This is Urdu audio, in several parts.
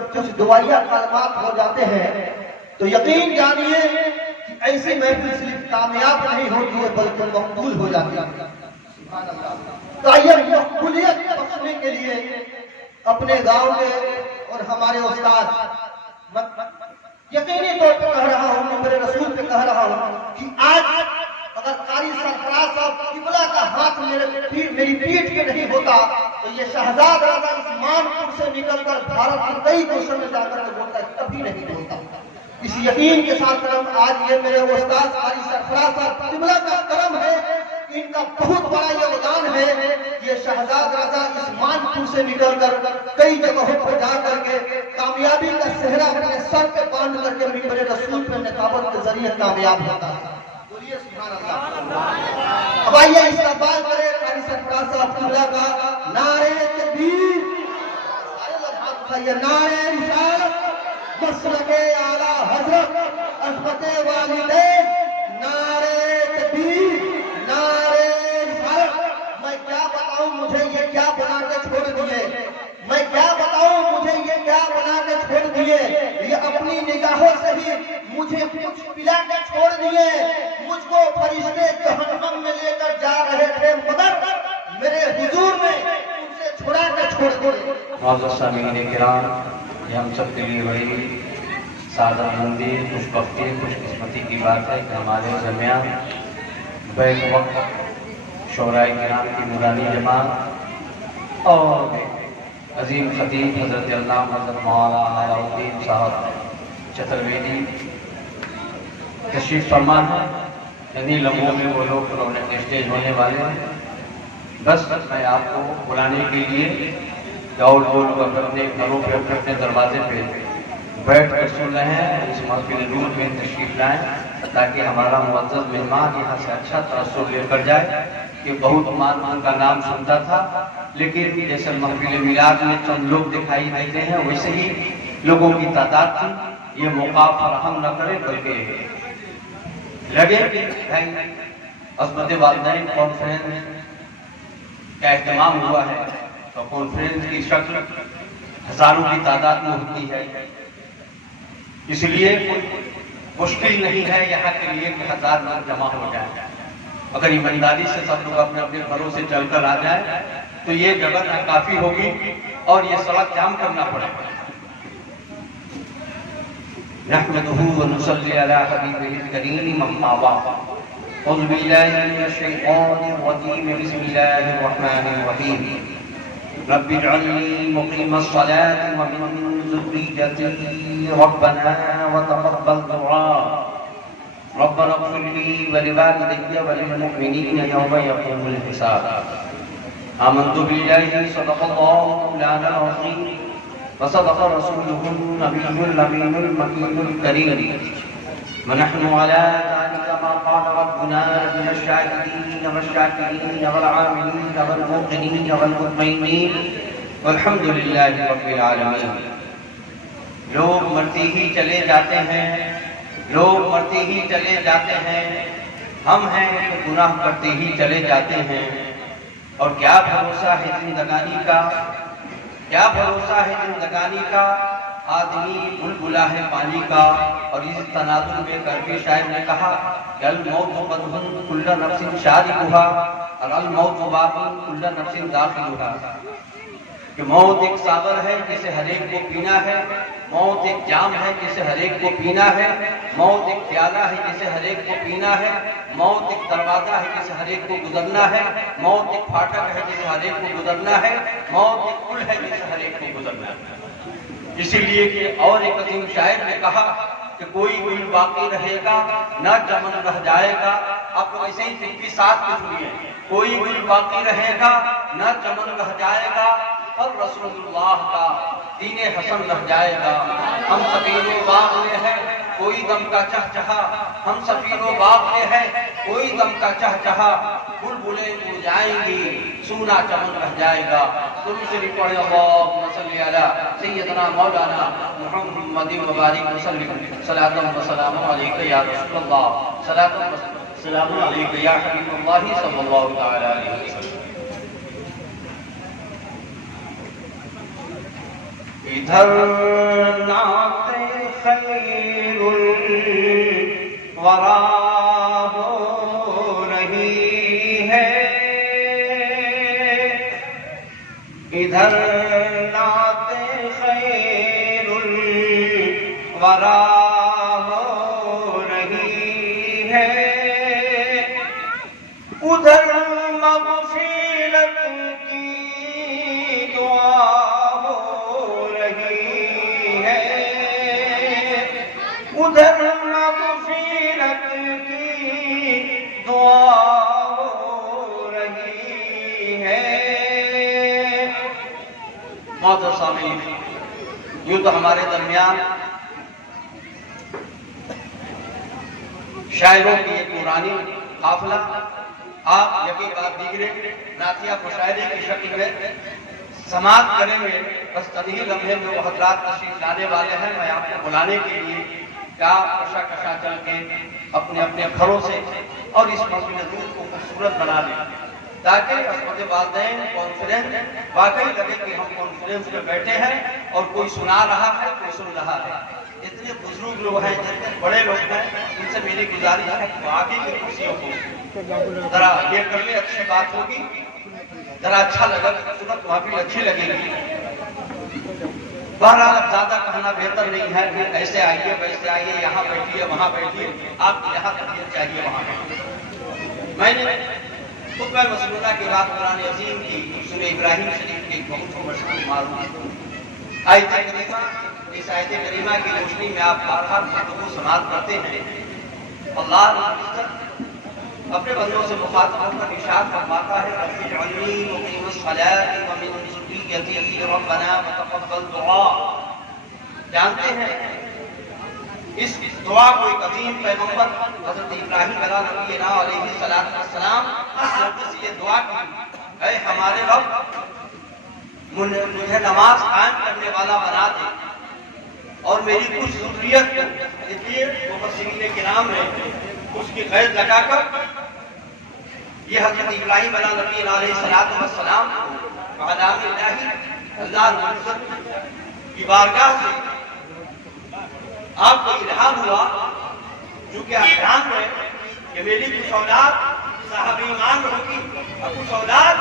جب کچھ دعائیہ کلمات ہو جاتے ہیں تو یقین جانیے کہ ایسی محفل صرف کامیاب نہیں ہوتی ہے بلکہ مقبول ہو جاتی ہے. سبحان اللہ. تو آئیے مقبولیت بخشنے کے لیے اپنے گاؤں کے اور ہمارے استاد یقینی طور پہ کہہ رہا ہوں، میرے رسول پہ کہہ رہا ہوں کہ آج اگر قاری سرفراز صاحب قبلہ کا ہاتھ میری پیٹھ پہ نہیں ہوتا تو یہ شہزاد راجہ عثمان پور سے نکل کر بھارت کے کئی کوشوں میں جا کر بولتا کبھی نہیں بولتا. اس یقین کے ساتھ آج یہ میرے استاد قاری سرفراز صاحب قبلہ کا کرم ہے، ان کا بہت بڑا یوگدان ہے. یہ شہزاد راجہ عثمان پور سے نکل کر کئی جگہوں پر جا کر کے کامیابی کا صحرا اپنے سر پہ باندھ کر کے میرے رسول پہ نقابت کے ذریعے کامیاب ہوتا ہے. بولیے سبحان اللہ. اب آئیے استقبال کرے قاری سرفراز صاحب قبلہ کا. نعرہ تکبیر، نعرہ رسالت، مسلک اعلیٰ حضرت، عصمت والدین، نعرہ تکبیر، نعرہ رسالت. میں کیا بتاؤں مجھے یہ کیا بنا کے چھوڑ دیے، میں کیا بتاؤں مجھے یہ کیا بنا کے چھوڑ دیے. یہ اپنی نگاہوں سے ہی مجھے کچھ پلا کے چھوڑ دیے. مجھ کو فرشتے جہنم میں لے کر جا رہے تھے مگر میرے حضور نے ان سے چھڑا کے چھوڑ دیے. معزز سامعین کرام، یہ ہم سب کے لیے بڑی سعادت مندی، خوش بختی، خوش قسمتی کی بات ہے کہ ہمارے درمیان بیک وقت شعراء کرام کی نورانی جماعت اور عظیم خطیب حضرت علامہ حضرت مولانا علاء الدین صاحب چترویدی تشریف فرما ہے. انہی لمحوں میں وہ لوگ رونق اسٹیج ہونے والے ہیں. بس میں آپ کو بلانے کے لیے گاؤں لوگ اپنے گھروں پہ اپنے دروازے پہ بیٹھ کر سن رہے ہیں. اس محفل نور میں تشریف لائیں تاکہ ہمارا معزز مہمان یہاں سے اچھا تاثر لے کر جائے. کہ بہت مان کا نام سنتا تھا لیکن جیسے محفل میلاد میں چند لوگ دکھائی دیتے ہیں ویسے ہی لوگوں کی تعداد تھی. یہ موقع فراہم نہ کرے بلکہ لگے کہ عصمت والدین کانفرنس کا اہتمام ہوا ہے تو کانفرنس کی شکل ہزاروں کی تعداد میں ہوتی ہے. اس لیے کوئی مشکل نہیں ہے یہاں کے لیے کہ 1000 لوگ جمع ہو جائیں. اگر ایمانداری سے سب لوگ اپنے اپنے گھروں سے چل کر آ جائیں تو یہ جگہ کافی ہوگی اور یہ سڑک جام کرنا پڑے گا. نحمدہ ونصلی علی حبیبہ الکریم اما بعد. اعوذ باللہ من الشیطان الرجیم، بسم اللہ الرحمن الرحیم. رب اجعلنی مقیم الصلاة ومن ذریتی ربنا وتقبل دعاء. ربنا اغفر لي ولوالدي وللمؤمنين يوم يقوم الحساب. آمنت بالله صدق الله مولانا العظيم وصدق رسوله النبي الأمين المكين الكريم. ونحن على ذلك ما قال ربنا من الشاهدين والشاكرين والعاملين والموقنين والمطمئنين والحمد لله رب العالمين. لوگ مرتے ہی چلے جاتے ہیں، لوگ مرتے ہی چلے جاتے ہیں، ہم ہیں کہ گناہ کرتے ہی چلے جاتے ہیں. اور کیا بھروسہ ہے زندگانی کا، کیا بھروسہ ہے زندگانی کا. آدمی بلبلا ہے پانی کا. اور اس تناظر میں کر کے شاعر نے کہا کہ الموت قدح کل نفس شاربها اور الموت باب کل نفس داخلها. کہ موت ایک ساغر ہے جسے ہر ایک کو پینا ہے، موت ایک جام ہے جسے ہر ایک کو پینا ہے، موت ایک پیالہ ہے جسے ہر ایک کو پینا ہے، موت ایک دروازہ ہے جسے ہر ایک کو گزرنا ہے، موت ایک پھاٹک ہے جسے ہر ایک کو گزرنا ہے، موت ایک پل ہے جسے ہر ایک کو گزرنا ہے. اسی لیے کہ اور ایک عظیم شاعر نے کہا کہ کوئی گل باقی رہے گا نہ چمن رہ جائے گا. آپ کو ایسے ہی فکری ساتھ کے سنیے. کوئی گل باقی رہے گا نہ چمن رہ جائے گا اور رسول اللہ کا دین حسن رہ جائے گا. ہم سفیر و باغ میں ہے کوئی غم کا چہچہا، ہم سفیر و باغ میں ہے کوئی غم کا چہچہا. بلبلیں اڑ جائیں گی سونا چمن رہ جائے گا. درود شریف پڑھیں اللہم صلی علی سیدنا مولانا محمد مبارک وسلم. صلاۃ و سلام علیک یا رسول اللہ، صلاۃ و سلام علیک یا حبیب اللہ صلی اللہ تعالی علیہ وسلم. ادھر نعت خیر الورا ہو رہی ہے، ادھر نعت خیر الورا ہو رہی ہے، ادھر مغفرت کی دعا ہو رہی ہے، ادھر مغفرت کی دعا ہو رہی ہے۔ معزز سامعین، یوں تو ہمارے درمیان شاعروں کی ایک نورانی قافلہ آپ یقین بات دیگرے نعتیہ مشاعرے کی شکل میں سماعت کریں گے، بس تنہی لمحے میں وہ حضرات تشریف لانے والے ہیں۔ میں آپ کو بلانے کے لیے کیا کشا کشا چل کے اپنے اپنے گھروں سے اور اس موسم نزول کو خوبصورت بنا لیں، تاکہ عصمت والدین کانفرنس واقعی لگے کہ ہم کانفرنس میں بیٹھے ہیں اور کوئی سنا رہا ہے، کوئی سن رہا ہے۔ جتنے بزرگ لوگ ہیں، جتنے بڑے لوگ ہیں، ان سے میری گزارش ہے کہ آگے کی کرسیوں کو ذرا یہ کر لیں، اچھی بات ہوگی، ذرا اچھا لگا، خوبصورت محفل اچھی لگے گی۔ بہرحال اب زیادہ کہنا بہتر نہیں ہے کہ ایسے آئیے ویسے آئیے، یہاں بیٹھیے وہاں بیٹھیے، آپ کی جہاں تربیت چاہیے وہاں بیٹھیے۔ میں نے خطبہ مسعودہ کے بعد قرآن عظیم کی سورہ ابراہیم شریف کی ایک بہت مشہور معلومات آیت کریمہ، اس آیت کریمہ کی روشنی میں آپ بار گفتگو سماعت کرتے ہیں۔ اللہ رب العزت اپنے بندوں سے مخاطب ہو کر ارشاد فرماتا ہے، رب اجعلنی مقیم الصلاۃ ومن ذریتی ربنا وتقبل دعاء۔ جانتے ہیں اس دعا کو ایک عظیم پیغمبر حضرت ابراہیم علیہ السلام سے یہ دعا کی، اے ہمارے رب مجھے نماز قائم کرنے والا بنا دے اور میری کچھ ضروریت کو، اس لیے مفسرین کرام نے اس کی قید لگا کر یہ حضرت ابراہیم علیہ السلام کو کلام الہی اللہ رب العزت کی بارگاہ سے آپ کو الہام ہوا، چونکہ احکام ہے کہ میری کچھ اولاد صاحب ایمان ہوگی اور کچھ اولاد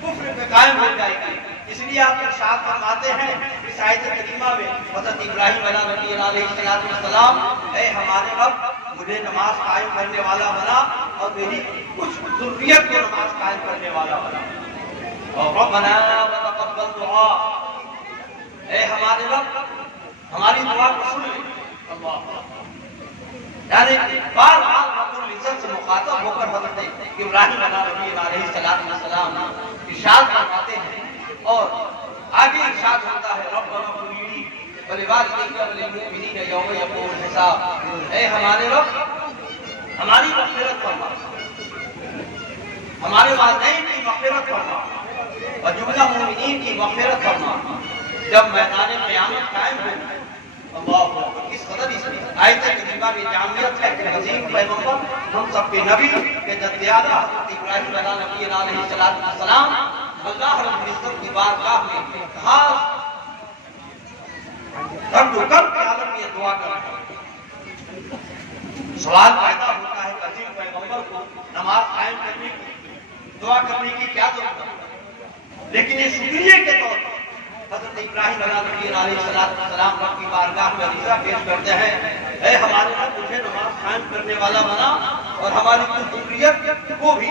کفر پہ قائم ہو جائے گی۔ اس لیے آپ ارشاد فرماتے ہیں اس آیت کریمہ میں، حضرت ابراہیم علیہ السلام، اے ہمارے رب مجھے نماز قائم کرنے والا بنا اور میری کچھ ذریت کو نماز قائم کرنے والا بنا، اور ربنا وتقبل دعاء، اے ہمارے رب ہماری دعا کو سن لے۔ اللہ یعنی بار بار رب العزت سے مخاطب ہو کر حضرت ابراہیم علیہ السلام ارشاد فرماتے ہیں، اور آگے ارشاد ہوتا ہے، ربنا اغفر لی ولوالدیک وللمؤمنین یوم یقوم الحساب، اے ہمارے رب ہماری مغفرت فرما، ہمارے والدین کی مغفرت فرما اور جملہ مومنین کی مغفرت فرما جب میدان قیامت قائم ہو۔ اللہ اس قدر اس آیت کریمہ میں جامعیت ہے کہ عظیم پیغمبر ہم سب کے نبی کے جدیادہ حضرت ابراہیم علیہ السلام اللہ رب العزت کی بارگاہ میں خاص درد و کرب کے عالم میں دعا کر رہے ہیں۔ سوال پیدا ہوتا ہے کہ عظیم پیغمبر کو نماز قائم کرنے کی دعا کرنے کی کیا ضرورت ہے؟ لیکن یہ شکریہ کے طور پر حضرت ابراہیم علیہ السلام رب کی بارگاہ میں عریضہ پیش کرتے ہیں، اے ہمارے رب مجھے نماز قائم کرنے والا بنا اور ہماری کچھ ذریت کو بھی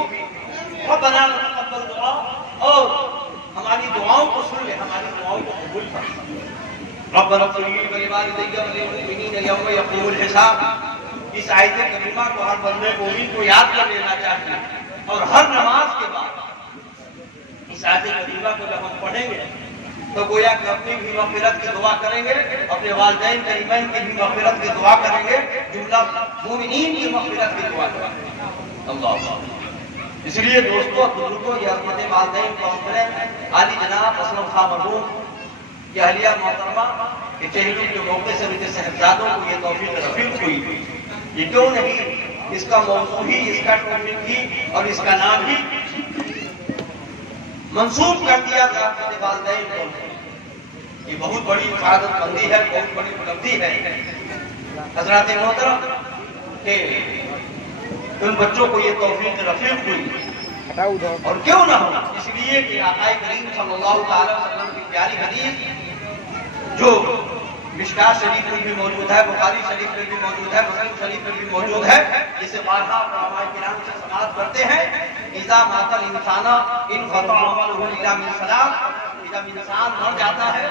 ربنا وتقبل دعاء، اور ہماری دعاؤں کو سن لے، ہماری دعاؤں کو قبول فرما۔ ربنا اغفر لی ولوالدیک وللمؤمنین یوم یقوم الحساب، اس آیت کریمہ کو ہر بندے مومن کو یاد کر لینا چاہیے، اور ہر نماز کے بعد اس آیت کریمہ کو جب ہم پڑھیں گے تو گویا کہ اپنی بھی مغفرت کی دعا کریں گے، اپنے والدین قریبین کی بھی مغفرت کی دعا کریں گے، جملہ مومنین کی مغفرت کی دعا کریں گے۔ اللہ اس لیے دوستوں بزرگوں، یہ عظمت والدین کانفرنس عالی جناب اسلم خان مرحوم کی اہلیہ محترمہ کے چہرے کے موقع سے مجھے صاحبزادوں کو یہ توفیق رفیق ہوئی، یہ کیوں نہیں اس کا موضوع ہی، اس کا ٹاپک ہی اور اس کا نام ہی منسوب کر دیا تھا اپنے والدین کو، یہ بہت بڑی سعادت مندی ہے، بہت بڑی اپلبدھی ہے حضرات محترم کہ ان بچوں کو یہ توفیق رفیق ہوئی، اور کیوں نہ ہو، اس لیے کہ آقا کریم صلی اللہ تعالی وسلم کی پیاری حدیث جو مشکات شریف میں بھی موجود ہے، بخاری شریف میں بھی موجود ہے، مسلم شریف میں بھی موجود ہے، جسے بارہا علماء کرام سے سماعت کرتے ہیں، اذا مات الانسان انقطع عمله الا من ثلاث، جب انسان مر جاتا ہے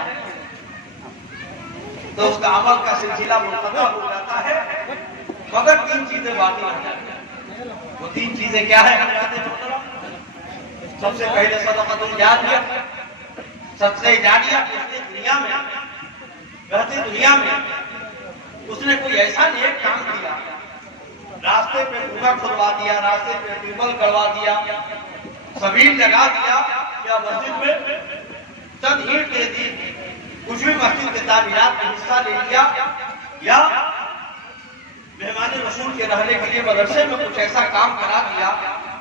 تو اس کا عمل کا سلسلہ منقطع ہو جاتا ہے، مگر تین چیزیں باقی رہ جاتی ہیں۔ وہ تین چیزیں کیا ہیں حضرات محترم؟ سب سے پہلے صدقۃ جاریہ، سب سے جاریہ اس دنیا میں رہتے دنیا میں اس نے کوئی ایسا نیک کام کیا، راستے پہ کنواں کھدوا دیا، راستے پہ ٹیوبل گڑوا دیا، سبیل لگا دیا، یا مسجد میں چند اینٹ دے دی، کچھ بھی مسجد کے تعمیرات میں حصہ لے لیا، یا مہمان رسول کے رہنے کے لیے مدرسے میں کچھ ایسا کام کرا دیا،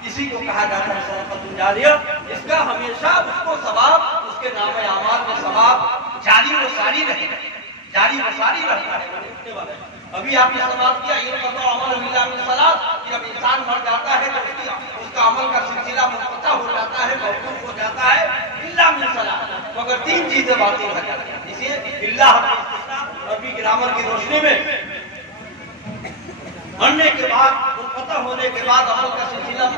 کسی کو کہا جاتا ہے صدقۃ جاریہ، اس کا ہمیشہ اس کو ثواب، اس کے نام اعمال میں ثواب جاری و ساری رہے گا، جاری و ساری رہتا ہے۔ ابھی آپ نے سوال کیا یہ عمل الا من ثلاث، جب انسان مر جاتا ہے تو اس کا عمل کا سلسلہ منقطع ہو جاتا ہے، موقوف ہو جاتا ہے، الا من ثلاث، مگر تین چیزیں باقی رہ جاتی ہیں، اسے اللہ عربی گرامر کی روشنی میں مرنے کے بعد، منقطع ہونے کے بعد، عمل کا سلسلہ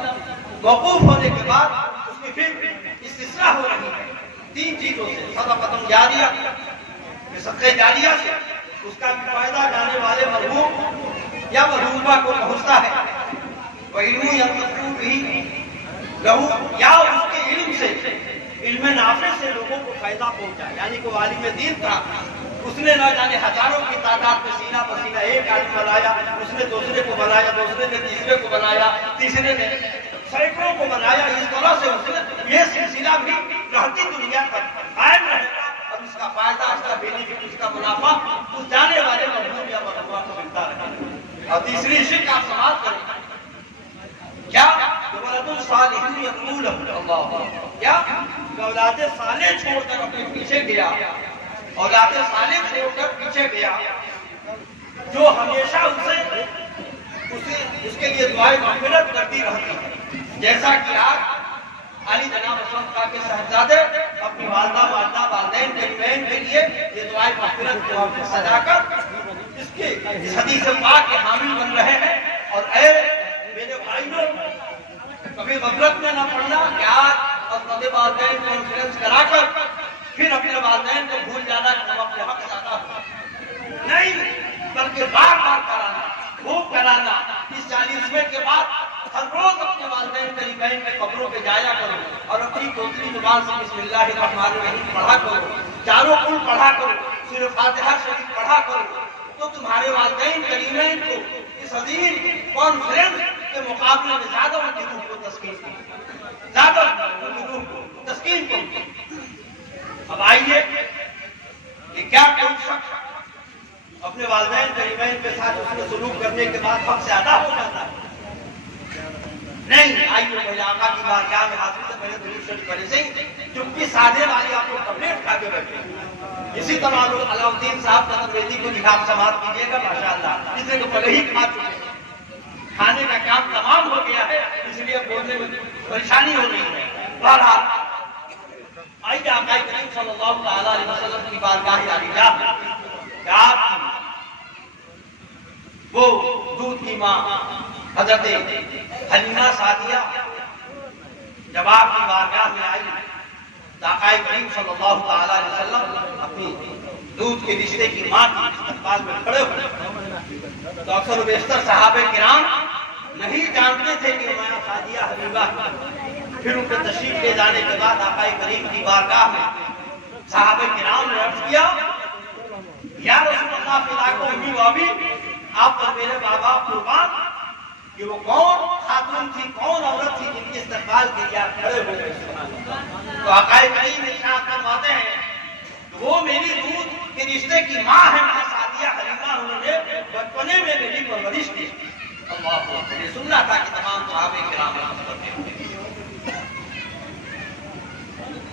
موقوف ہونے کے بعد اس کی پھر استثناء ہو رہی ہے تین چیزوں سے، صدقۃ جاریہ، صدقہ جاریہ سے اس کا بھی فائدہ جانے والے مرحوم یا مرحومہ کو پہنچتا ہے، وَعِلْمُ يَنْتَفِعُ بِهِ لَهُ، یا اس کے علم سے، علم نافع سے لوگوں کو فائدہ پہنچا، یعنی کوئی عالم دین تھا، اس نے نہ جانے ہزاروں کی تعداد میں سینہ بسینہ ایک آدمی بنایا، اس نے دوسرے کو بنایا، دوسرے نے تیسرے کو بنایا، تیسرے نے سینکڑوں کو بنایا، اس طرح سے اس نے یہ سلسلہ بھی رہتی دنیا تک قائم رہے گا، اور اس کا فائدہ، اس کا بینیفٹ، اس کا منافع اس جانے والے مرحوم یا مرحومہ کو ملتا رہے۔ اور تیسری شک آپ سماعت کریں، کیا ولد صالح یدعو لہ، اللہ، کیا اولاد صالح چھوڑ کر اپنے پیچھے گیا، اولاد صالح چھوڑ کر پیچھے گیا، جو ہمیشہ اس کے لیے دعائیں مغفرت کرتی رہتی ہے، جیسا کہ آج علی جناب اسلم کا کے صاحبزادے اپنی والدہ والدین کریمین کے لیے یہ دعائیں مغفرت کے سجا کر اس حدیث پاک کے حامل بن رہے ہیں۔ اور اے میرے بھائیوں، کبھی غفلت میں نہ پڑنا کہ آج اپنے والدین کانفرنس کرا کر پھر اپنے والدین کو بھول جانا کہ ہم اپنے حق زیادہ ہو، نہیں، بلکہ بار بار کرانا، خوب کرانا۔ اس 40ویں کے بعد ہر روز اپنے والدین کریمین کے قبروں پہ جایا کرو، اور اپنی دوسری زبان سے بسم اللہ الرحمن الرحیم پڑھا کرو، چاروں کل پڑھا کرو، سورہ فاتحہ شریف پڑھا کرو، تو تمہارے والدین کریمین کو اس عظیم کانفرنس کے مقابلے میں زیادہ ان کی روح کو تسکین کی، زیادہ ان کی روح کو تسکین کو۔ اب آئیے کہ کیا کوئی شخص اپنے والدین کریمین کے ساتھ اس نے سلوک کرنے کے بعد حق سے ادا ہو جاتا ہے؟ نہیں، آئیے پہلے آقا کی بارگاہ میں حاضر سے پہلے درود شریف پڑھیں، صحیح چپکی سادے والی آپ لوگ کمپلیٹ کھا کے بیٹھے۔ اسی طرح علاء الدین صاحب کا بیٹی کو بھی آپ سماعت کیجیے گا، ماشاءاللہ، جسے تو پہلے ہی کھا چکے ہیں، کھانے کا کام تمام ہو گیا ہے، اس لیے بولنے میں پریشانی ہو رہی ہے۔ بہرحال آئیے آقا کریم صلی اللہ تعالی علیہ وسلم کی بارگاہ عالیہ کہ آپ وہ دودھ کی ماں حضرت حلیمہ سعدیہ جب آپ کی بارگاہ میں آئی تو آقا کریم صلی اللہ تعالی علیہ وسلم اپنی دودھ کے رشتے کی ماں کی استقبال میں کھڑے ہوئے تو اکثر و بیشتر صحابہ کرام نہیں جانتے تھے کہ ماں سعدیہ حلیمہ، پھر ان کو تشریف لے جانے کے بعد آقا کریم کی بارگاہ میں صحابہ کرام نے عرض کیا، یا رسول اللہ فداک امی و ابی، آپ پر میرے بابا قربان، کہ وہ کون خاتون تھی، کون عورت تھی جن کے استقبال کے لیے آپ کھڑے ہوئے؟ تو آقا کریم ارشاد فرماتے ہیں کہ وہ میری دودھ کے رشتے کی ماں ہے، ماں سعدیہ حلیمہ، انہوں نے بچپنے میں میری پرورش کی۔ اللہ اکبر، یہ سننا تھا کہ تمام صحابہ کرام کرتے ہیں،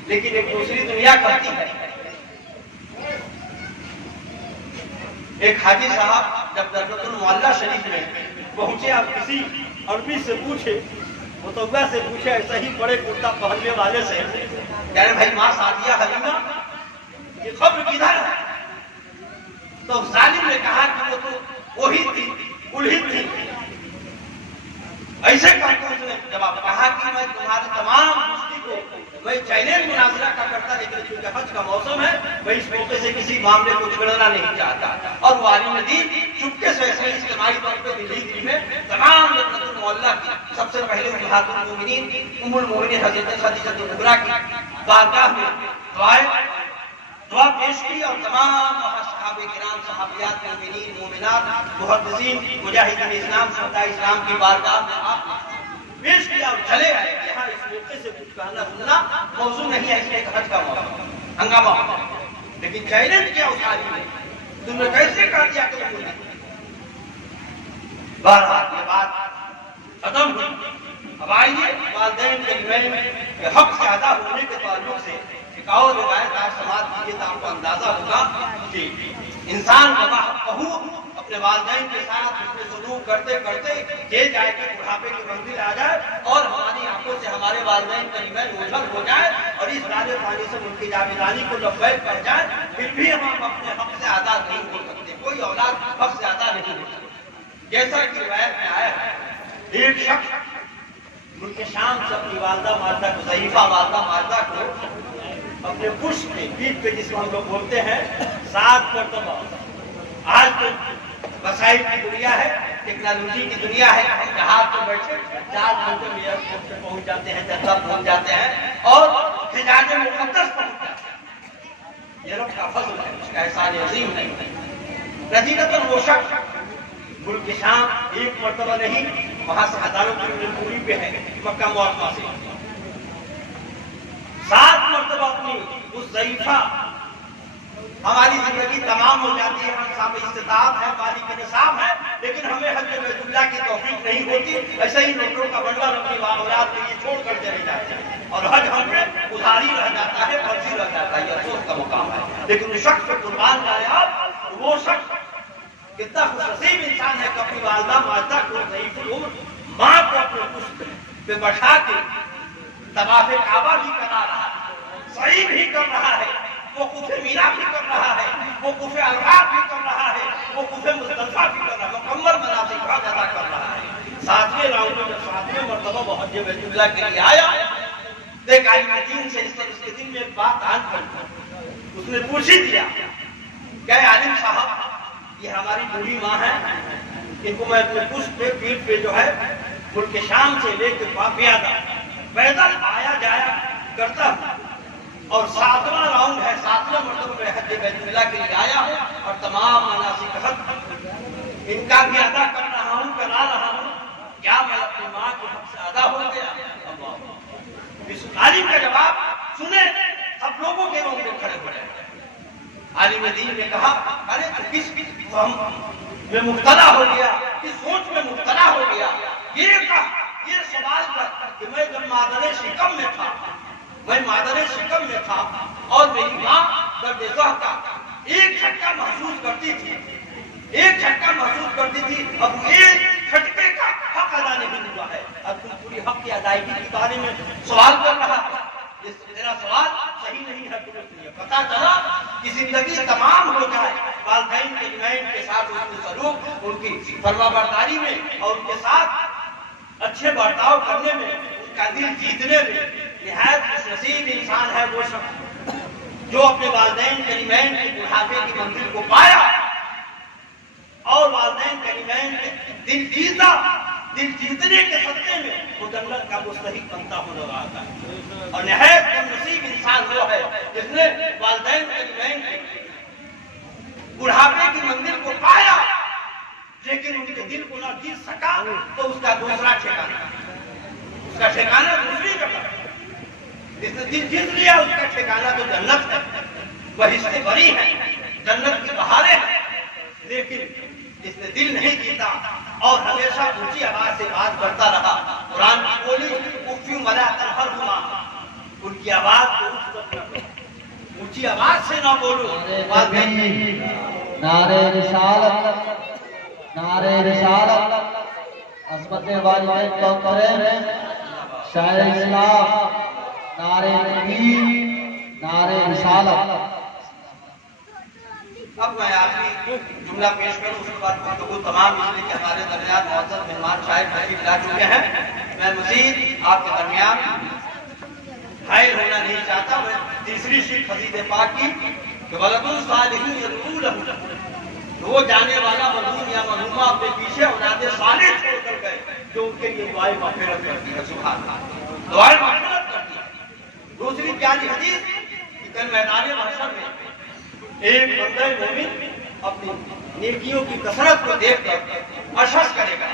لیکن ایک دوسری دنیا کرتی ہے ایک حاجی صاحب جب درجۃ المعلیٰ شریف میں پہنچے، آپ کسی عربی سے پوچھے، متوجہ سے پوچھے، ایسا ہی بڑے کرتا پہننے والے سے، کہہ رہے بھائی ماں سعدیہ حلیمہ یہ قبر کدھر ہے؟ تو ظالم نے کہا کہ وہ تو وہی تھی، الہد تھی۔ ایسے کر کے اس نے جواب کہا کہ میں تمہارے تمام مفتی کو میں چیلنج مناظرہ کا کرتا، لیکن چونکہ حج کا موسم ہے میں اس موقع سے کسی معاملے کو چھیڑنا نہیں چاہتا۔ اور وہ عالم دین چپکے سے ایسے اجتماعی طور پہ دلی میں تمام درجۃ المعلیٰ کی سب سے پہلے امہات المومنین ام المومنین حضرت خدیجہ کبریٰ کی بارگاہ میں دعا پیش کی، اور تمام صحابہ کرام، صحابیات، مومنین، مومنات، محدثین، مجاہدین اسلام، شہداء اسلام کی بارگاہ میں آپ پیش کیا اور چلے آئے۔ یہاں اس موقع سے کچھ کہنا سننا موضوع نہیں ہے، اس میں ایک حج کا موقع ہنگامہ ہوا، لیکن چیلنج کیا اس آدمی نے، تم نے کیسے کہہ دیا کہ تم نے؟ بہرحال یہ بات ختم ہوئی۔ اب آئیے والدین کے حق سے ادا ہونے کے تعلق سے ایک اور روایت آپ سماعت کیجیے تو آپ کو اندازہ ہوگا کہ انسان بہو اپنے والدین کے ساتھ اس میں سلوک کرتے کرتے یہ جائے کہ بڑھاپے کی منزل آ جائے اور ہماری آنکھوں سے ہمارے والدین کریمین اوجھل ہو جائے اور اس دانے پانی سے ان کی جاویدانی کو لبیک کر جائے، پھر بھی ہم اپنے حق سے آزاد نہیں ہو سکتے، کوئی اولاد حق سے آزاد نہیں ہو سکتی۔ جیسا کہ روایت میں آیا ہے، ایک شخص ملک شام سے اپنی والدہ ماردہ کو، ضعیفہ والدہ ماردہ کو اپنے پشت میں، پیٹھ پہ جس کو ہم لوگ بولتے ہیں 7 مرتبہ، آج تو وسائل کی دنیا ہے، ٹیکنالوجی کی دنیا ہے، ہم جہاز پہ بیٹھے 4 گھنٹے میں ایئرپورٹ پہ پہنچ جاتے ہیں، جدہ پہنچ جاتے ہیں اور حجاز مقدس پہنچ جاتے ہیں۔ یہ رب کا فضل ہے، اس کا احسان عظیم نہیں ہے۔ نتیجتاً وہ شخص ملک شام 1 مرتبہ نہیں، وہاں سے ہزاروں کلومیٹر دوری پہ ہے، مکہ معظمہ سے 7 مرتبہ اپنی اس ضعیفہ، ہماری زندگی تمام ہو جاتی ہے، ہم صاحب استطاعت ہے، مالی کے نصاب ہے، لیکن ہمیں حج بیت اللہ کی توفیق نہیں ہوتی، ایسے ہی نوٹوں کا بنڈل اپنی اولاد کے لیے چھوڑ کر چلے جاتے ہیں اور حج ہم پہ ادھاری رہ جاتا ہے، فرضی رہ جاتا ہے، یہ افسوس کا مقام ہے۔ لیکن جو شخص پہ قربان جائے آپ، وہ شخص کتنا خوش نصیب انسان ہے کہ اپنی والدہ ماجدہ کو، ضعیف العمر ماں کو اپنے پشت پہ بٹھا کے طواف کعبہ بھی کرا رہا ہے، سعی بھی کر رہا ہے، وقوف مینا بھی کر رہا ہے، وقوف عرفات بھی کر رہا ہے، وقوف مزدلفہ بھی کر رہا ہے، مکمل مناسک حج ادا کر رہا ہے۔ 7ویں راؤنڈ میں جب 7ویں مرتبہ وہ حج بیت اللہ کے لیے آیا، دیکھ عالم دین سے اس کے دل میں ایک بات آن پڑی، اس نے پوچھ ہی دیا کہ عالم صاحب یہ ہماری بوڑھی ماں ہے، ان کو میں اپنے پشت پہ، پیٹھ پہ جو ہے ملک شام سے لے کے پیدل آیا جایا کرتا ہوں، اور 7واں راؤنڈ ہے، 7واں مرتبہ میں حج بیت اللہ کے لیے آیا ہوں اور تمام مناسک حج ان کا بھی ادا کر رہا ہوں، کرا رہا ہوں، کیا میں اپنی ماں کے حق سے ادا ہو گیا؟ اس عالم کا جواب سنے سب لوگوں کے روم میں کھڑے ہو جائے۔ عالم دین نے کہا ارے تو کس فہم میں مبتلا ہو گیا، کس سوچ میں مبتلا ہو گیا؟ یہ سوال کر کہ میں جب مادر شکم میں تھا، میں مادر شکم میں تھا اور میری ماں درد ذہ کا ایک جھٹکا محسوس کرتی تھی، ایک جھٹکا محسوس کرتی تھی، اب ایک جھٹکے کا حق ادا نہیں ہوا ہے، اب تم پوری حق کی ادائیگی کے بارے میں سوال کر رہا ہے۔ میرا سوال صحیح نہیں ہے، درست نہیں ہے۔ پتا چلا کہ زندگی تمام ہو جائے والدین کے نمائند کے ساتھ اس کے سلوک، ان کی فرما برداری میں اور ان کے ساتھ اچھے برتاؤ کرنے میں، ان کا دل جیتنے میں نہایت خوش نصیب انسان ہے وہ شخص جو اپنے والدین کے نمائند کی بڑھاپے کی منزل کو پایا اور والدین کے نمائند دل جیتا، دل جیتنے کے صدقے میں وہ جنت کا مستحق بنتا ہوا آتا ہے۔ اور نہایت کم نصیب انسان وہ ہے جس نے والدین کے نمائند بڑھاپے کی منزل کو پایا لیکن ان کے دل کو نہ جیت سکا، تو اس کا دوسرا ٹھکانہ، اس کا ٹھکانہ دوسری جگہ، جس نے دل جیت لیا اس کا ٹھکانہ تو جنت ہے، وہی سے بری ہے، جنت کی بہاریں ہیں۔ لیکن جس نے دل نہیں جیتا اور ہمیشہ اونچی آواز سے بات کرتا رہا، قرآن کی بولی اکفیوں ملا تنہرہما، ان کی آواز کو اونچی آواز سے نہ بولو، نعرہ رسالت، نعرہ رسالت، عصمت والدین محترم، شاعر اسلام، نعرہ تکبیر، نعرہ رسالت۔ اب میں آخری جملہ پیش کروں، اس کے بعد گفتگو تمام، اس لیے کہ ہمارے درمیان معزز مہمان شاعر تشریف لا چکے ہیں۔ میں مزید آپ کے درمیان حائل ہونا نہیں چاہتا۔ میں تیسری شیٹ حدیث پاک کی کہ ولد صالح یدعو لہ، وہ جانے والا مرحوم یا مرحومہ اپنے پیچھے اولاد صالح چھوڑ کر گئے جو ان کے لیے دعائیں مغفرت کرتی ہے۔ سبحان اللہ، دعائیں مغفرت کرتی ہے۔ دوسری پیاری حدیث کہ کل میدان محشر میں ایک بندہ مومن اپنی نیکیوں کی کثرت کو دیکھ کر مشہد کرے گا،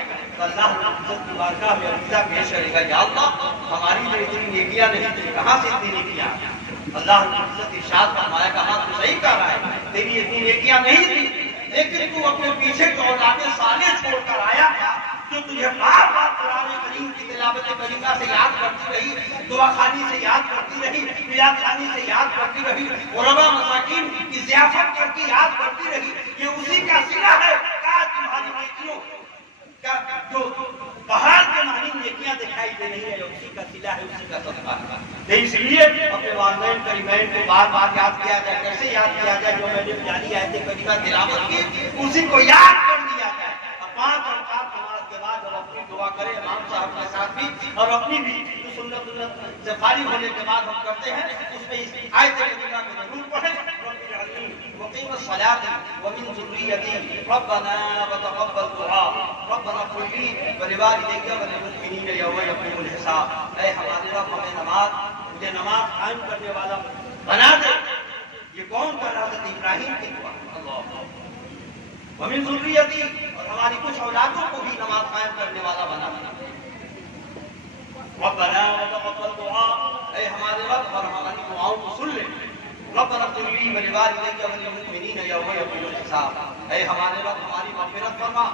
اللہ عزت کی بارگاہ میں عریضہ پیش کرے گا، یا اللہ ہماری تو اتنی نیکیاں نہیں تھی، کہاں سے اتنی نیکیاں؟ اللہ عزت ارشاد فرمایا کہ ہاں تو صحیح کہہ رہا ہے، تیری اتنی نیکیاں نہیں تھی، لیکن تو اپنے پیچھے جو اولاد صالح چھوڑ کر آیا تھا، جو تجھے بار بار قرآن کریم کی تلاوت کریمہ سے یاد کرتی رہی، دعا خانی سے یاد کرتی رہی، میلاد خانی سے یاد کرتی رہی، غربا مساکین کی ضیافت کر کے یاد کرتی رہی، یہ اسی کا صلہ ہے۔ کاش تمہاری نیکیوں کا جو پہاڑ کے معنی نیکیاں دکھائی دے رہی ہے، اسی کا صلہ ہے، اسی کا صدقہ ہے۔ اس لیے اپنے والدین کریمین کو بار بار یاد کیا جائے۔ کیسے یاد کیا جائے؟ جو میں نے جانی آیت کریمہ تلاوت کی اسی کو یاد کر دیا جائے۔ اب 5 رکعت نماز کے بعد اور اپنی دعا کرے امام صاحب کے ساتھ بھی، اور اپنی بھی جو سنت سے فارغ ہونے کے بعد ہم کرتے ہیں، اس میں اس آیت کریمہ کو ضرور پڑھیں۔ مقیم الصلاۃ ومن ذریتی ربنا وتقبل دعاء ربنا اغفر لي ولوالدي وللمؤمنين يوم يقوم الحساب۔ اے ہمارے رب، ہمیں مجھے نماز قائم کرنے والا بنا دے۔ یہ کون کر رہا؟ حضرت ابراہیم کی دعا۔ اللہ ومن ذریتی، اور ہماری کچھ اولادوں کو بھی نماز قائم کرنے والا بنا دے۔ ربنا وتقبل دعاء، اے ہمارے رب اور ہماری دعاؤں کو سن لے۔ ربنا اغفر لي ولوالدي وللمؤمنين يوم يقوم الحساب، اے ہمارے رب ہماری مغفرت فرما،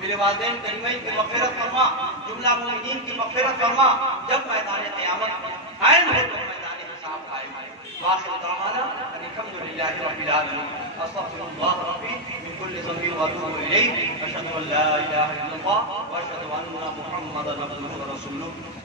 میرے والدین کریمین کی مغفرت فرما، جملہ مومنین کی مغفرت فرما، جب میدان قیامت قائم ہو تو میدان حساب قائم ہے۔ واخر دعوانا ان الحمد للہ رب العالمین، استغفر اللہ ربی من کل ذنب واتوب الیہ، اشہد ان لا الہ الا اللہ واشہد ان محمدا عبدہ ورسولہ۔